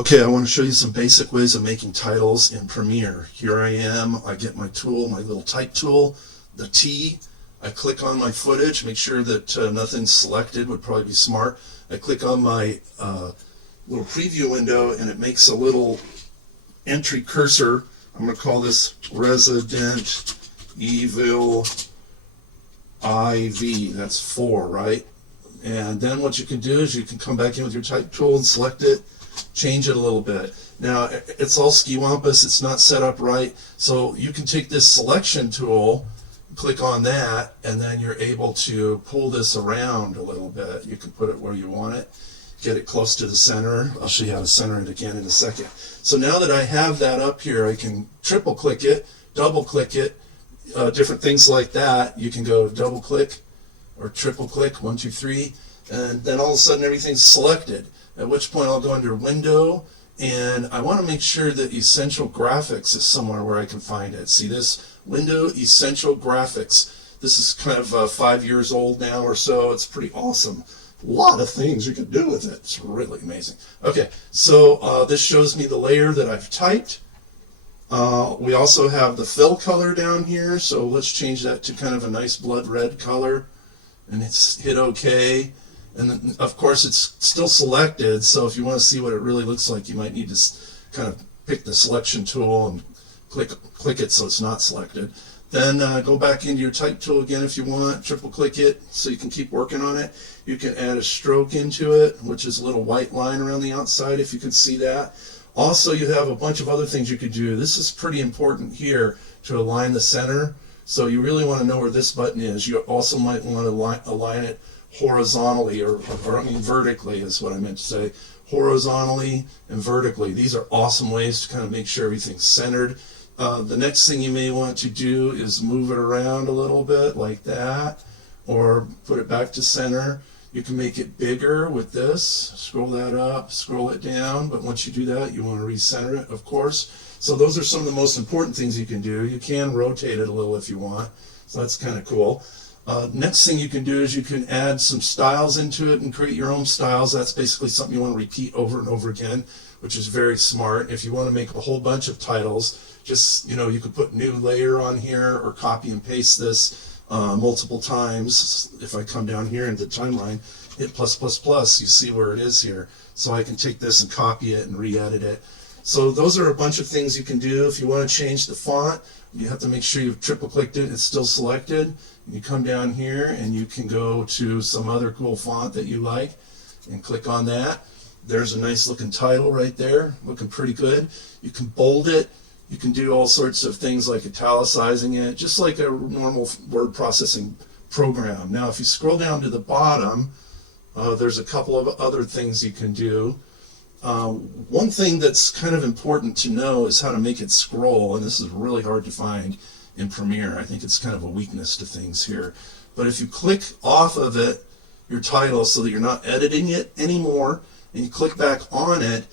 Okay, I want to show you some basic ways of making titles in Premiere. Here I am, I get my tool, my little type tool, the T. I click on my footage, make sure that nothing's selected, would probably be smart. I click on my little preview window and it makes a little entry cursor. I'm going to call this Resident Evil IV. That's 4, right? And then what you can do is you can come back in with your type tool and select it, change it a little bit. Now it's all skiwampus, it's not set up right, so you can take this selection tool, click on that, and then you're able to pull this around a little bit. You can put it where you want it, get it close to the center. I'll show you how to center it again in a second. So now that I have that up here, I can triple click it, double click it, different things like that. You can go double click or triple click, 1, 2, 3, and then all of a sudden everything's selected. At which point I'll go under Window, and I want to make sure that Essential Graphics is somewhere where I can find it. See this? Window Essential Graphics. This is kind of 5 years old now or so. It's pretty awesome. A lot of things you can do with it. It's really amazing. Okay, so this shows me the layer that I've typed. We also have the fill color down here, so let's change that to kind of a nice blood red color, and it's hit OK. And then, of course, it's still selected, so if you want to see what it really looks like, you might need to kind of pick the selection tool and click it so it's not selected. Then go back into your type tool again if you want, triple click it so you can keep working on it. You can add a stroke into it, which is a little white line around the outside if you can see that. Also, you have a bunch of other things you could do. This is pretty important here to align the center, so you really want to know where this button is. You also might want to align it horizontally, or I mean vertically is what I meant to say. Horizontally and vertically. These are awesome ways to kind of make sure everything's centered. The next thing you may want to do is move it around a little bit like that, or put it back to center. You can make it bigger with this. Scroll that up, scroll it down, but once you do that, you want to recenter it, of course. So those are some of the most important things you can do. You can rotate it a little if you want, so that's kind of cool. Next thing you can do is you can add some styles into it and create your own styles. That's basically something you want to repeat over and over again, which is very smart. If you want to make a whole bunch of titles, just, you could put new layer on here or copy and paste this multiple times. If I come down here into the timeline, hit plus plus plus, you see where it is here. So I can take this and copy it and re-edit it. So those are a bunch of things you can do. If you want to change the font, you have to make sure you've triple clicked it, it's still selected. You come down here and you can go to some other cool font that you like and click on that. There's a nice looking title right there, looking pretty good. You can bold it. You can do all sorts of things like italicizing it, just like a normal word processing program. Now, if you scroll down to the bottom, there's a couple of other things you can do. One thing that's kind of important to know is how to make it scroll, and this is really hard to find in Premiere. I think it's kind of a weakness to things here. But if you click off of it, your title, so that you're not editing it anymore, and you click back on it,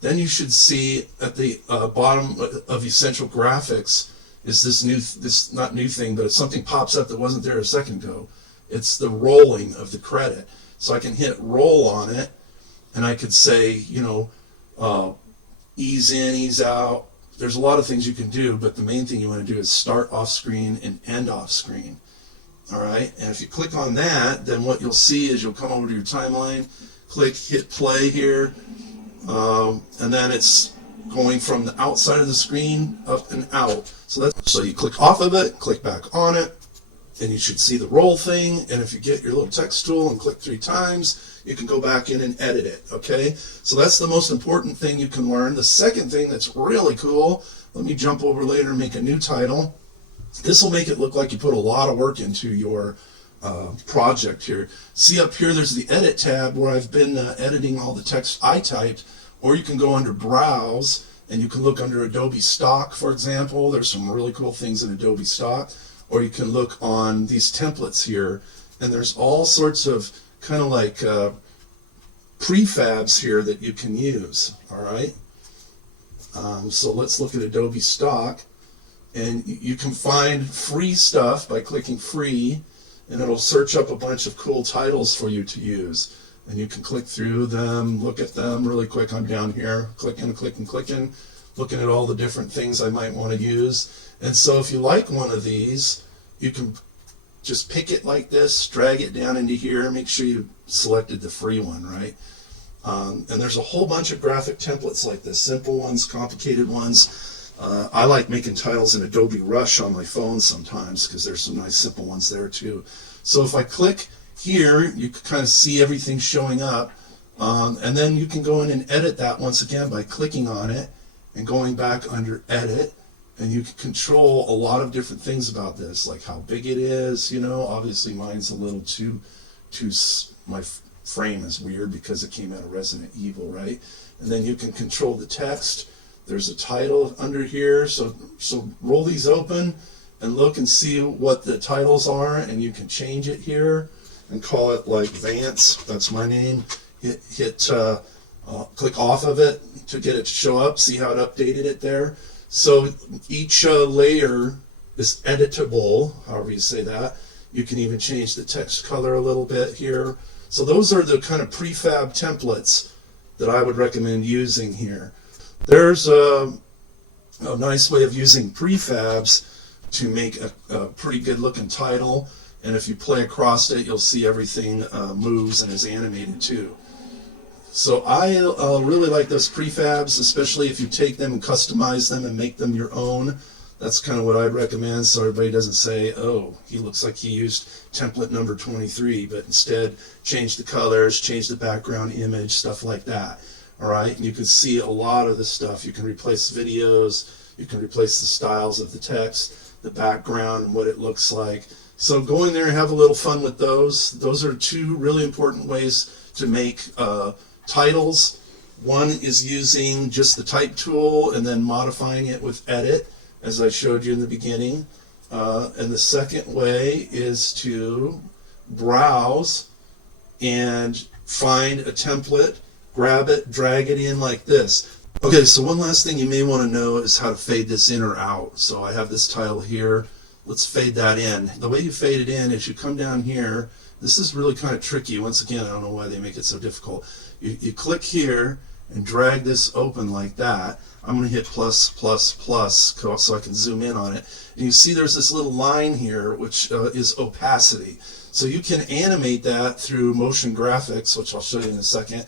then you should see at the bottom of Essential Graphics is this not new thing, but something pops up that wasn't there a second ago. It's the rolling of the credit. So I can hit roll on it, and I could say, ease in, ease out. There's a lot of things you can do, but the main thing you want to do is start off screen and end off screen. All right, and if you click on that, then what you'll see is you'll come over to your timeline, click, hit play here, and then it's going from the outside of the screen up and out. So you click off of it, click back on it, and you should see the roll thing. And if you get your little text tool and click 3 times, you can go back in and edit it, okay? So that's the most important thing you can learn. The second thing that's really cool, let me jump over later and make a new title. This will make it look like you put a lot of work into your project here. See up here, there's the Edit tab where I've been editing all the text I typed, or you can go under Browse, and you can look under Adobe Stock, for example. There's some really cool things in Adobe Stock. Or you can look on these templates here, and there's all sorts of kind of like prefabs here that you can use, all right? So let's look at Adobe Stock, and you can find free stuff by clicking free, and it'll search up a bunch of cool titles for you to use. and you can click through them, look at them really quick. I'm down here, clicking, looking at all the different things I might want to use. And so if you like one of these, you can just pick it like this, drag it down into here, make sure you selected the free one, right? And there's a whole bunch of graphic templates like this, simple ones, complicated ones. I like making titles in Adobe Rush on my phone sometimes because there's some nice simple ones there too. So if I click here, you can kind of see everything showing up. And then you can go in and edit that once again by clicking on it and going back under Edit. And you can control a lot of different things about this, like how big it is. You know, obviously mine's a little too my frame is weird because it came out of Resident Evil, right? And then you can control the text. There's a title under here, so roll these open and look and see what the titles are, and you can change it here and call it like Vance. That's my name. Click off of it to get it to show up. See how it updated it there. So each layer is editable, however you say that. You can even change the text color a little bit here. So those are the kind of prefab templates that I would recommend using here. There's a nice way of using prefabs to make a pretty good looking title. And if you play across it, you'll see everything moves and is animated too. So I really like those prefabs, especially if you take them and customize them and make them your own. That's kind of what I'd recommend, so everybody doesn't say, oh, he looks like he used template number 23, but instead change the colors, change the background image, stuff like that. All right, and you can see a lot of this stuff. You can replace videos, you can replace the styles of the text, the background, and what it looks like. So go in there and have a little fun with those. Those are two really important ways to make titles. One is using just the type tool and then modifying it with edit, as I showed you in the beginning. And the second way is to browse and find a template, grab it, drag it in like this. Okay, so one last thing you may want to know is how to fade this in or out. So I have this title here. Let's fade that in. The way you fade it in is you come down here. This is really kind of tricky. Once again, I don't know why they make it so difficult. You click here and drag this open like that. I'm going to hit plus so I can zoom in on it. And you see there's this little line here which is opacity. So you can animate that through motion graphics, which I'll show you in a second.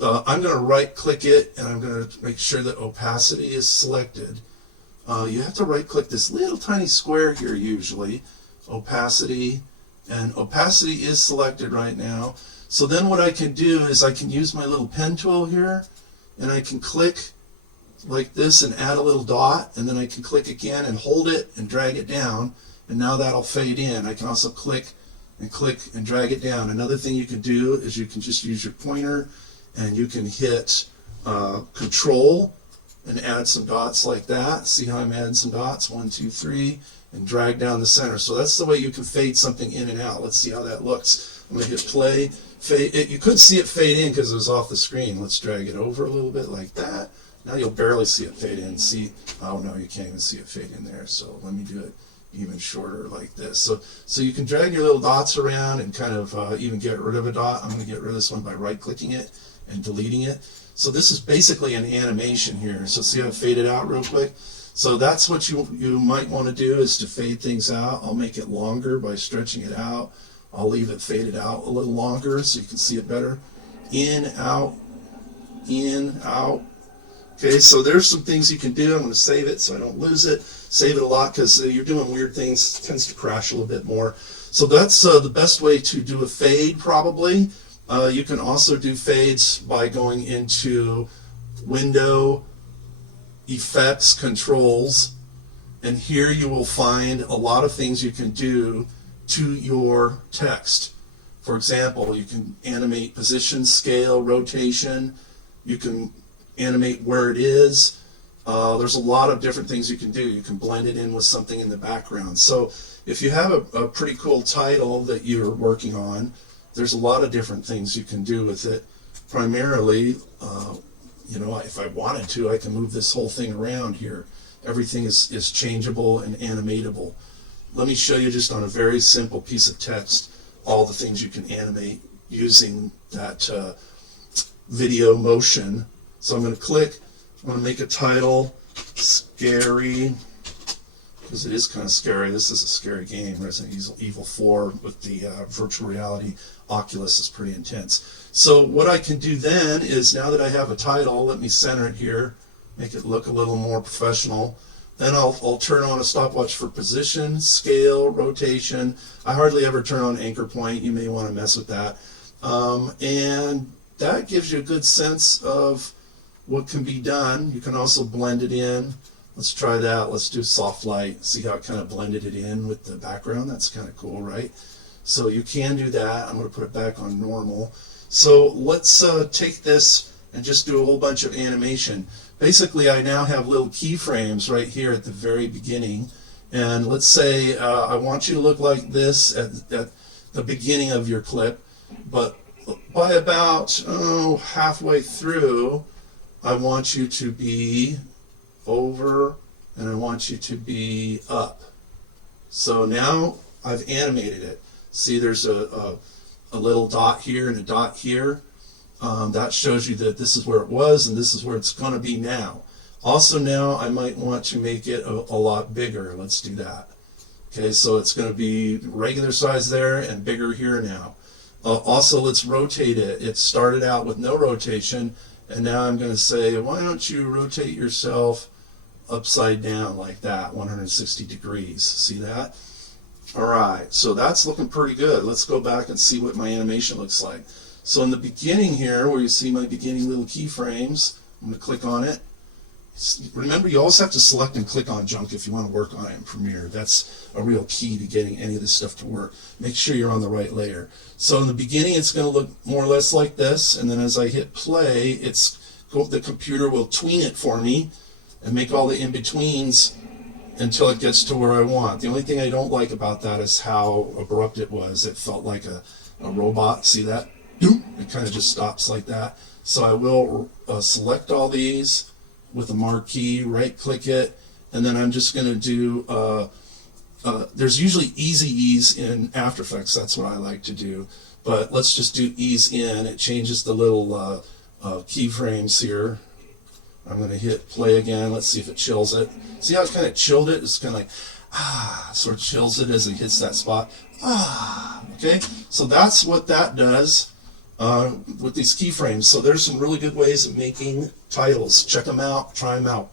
I'm going to right click it and I'm going to make sure that opacity is selected. You have to right click this little tiny square here usually, opacity, and opacity is selected right now. So then what I can do is I can use my little pen tool here and I can click like this and add a little dot, and then I can click again and hold it and drag it down, and now that'll fade in. I can also click and drag it down. Another thing you can do is you can just use your pointer and you can hit Control and add some dots like that. See how I'm adding some dots? 1, 2, 3, and drag down the center. So that's the way you can fade something in and out. Let's see how that looks. I'm going to hit play. Fade it. You couldn't see it fade in because it was off the screen. Let's drag it over a little bit like that. Now you'll barely see it fade in. See? Oh no, you can't even see it fade in there. So let me do it even shorter like this. So you can drag your little dots around and kind of even get rid of a dot. I'm going to get rid of this one by right-clicking it and deleting it. So this is basically an animation here. So see how it faded out real quick? So that's what you might want to do, is to fade things out. I'll make it longer by stretching it out. I'll leave it faded out a little longer so you can see it better. In, out, in, out. Okay, so there's some things you can do. I'm going to save it so I don't lose it. Save it a lot because you're doing weird things. It tends to crash a little bit more. So that's the best way to do a fade probably. You can also do fades by going into Window, Effects, Controls, and here you will find a lot of things you can do to your text. For example, you can animate position, scale, rotation. You can animate where it is. There's a lot of different things you can do. You can blend it in with something in the background. So if you have a pretty cool title that you're working on, there's a lot of different things you can do with it. Primarily, if I wanted to, I can move this whole thing around here. Everything is changeable and animatable. Let me show you just on a very simple piece of text all the things you can animate using that video motion. So I'm going to click, I'm going to make a title, Scary, because it is kind of scary. This is a scary game. Resident Evil 4 with the virtual reality Oculus is pretty intense. So what I can do then is, now that I have a title, let me center it here, make it look a little more professional. Then I'll turn on a stopwatch for position, scale, rotation. I hardly ever turn on anchor point. You may want to mess with that. And that gives you a good sense of what can be done. You can also blend it in. Let's try that. Let's do soft light. See how it kind of blended it in with the background? That's kind of cool, right? So you can do that. I'm going to put it back on normal. So let's take this and just do a whole bunch of animation. Basically, I now have little keyframes right here at the very beginning. And let's say I want you to look like this at the beginning of your clip. But by about halfway through, I want you to be over, and I want you to be up. So now I've animated it. See, there's a little dot here and a dot here. That shows you that this is where it was and this is where it's going to be now. Also, now I might want to make it a lot bigger. Let's do that. Okay, so it's going to be regular size there and bigger here now. Also, let's rotate it. It started out with no rotation, and now I'm going to say, why don't you rotate yourself upside down like that, 160 degrees. See that? All right, so that's looking pretty good. Let's go back and see what my animation looks like. So in the beginning here, where you see my beginning little keyframes, I'm going to click on it. Remember, you always have to select and click on junk if you want to work on it in Premiere. That's a real key to getting any of this stuff to work. Make sure you're on the right layer. So in the beginning, it's going to look more or less like this, and then as I hit play, the computer will tween it for me and make all the in-betweens until it gets to where I want. The only thing I don't like about that is how abrupt it was. It felt like a robot. See that? It kind of just stops like that. So I will select all these with a marquee, right-click it, and then I'm just going to do, there's usually easy ease in After Effects. That's what I like to do. But let's just do ease in. It changes the little keyframes here. I'm going to hit play again. Let's see if it chills it. See how it kind of chilled it? It's kind of like, sort of chills it as it hits that spot. Okay? So that's what that does with these keyframes. So there's some really good ways of making titles. Check them out. Try them out.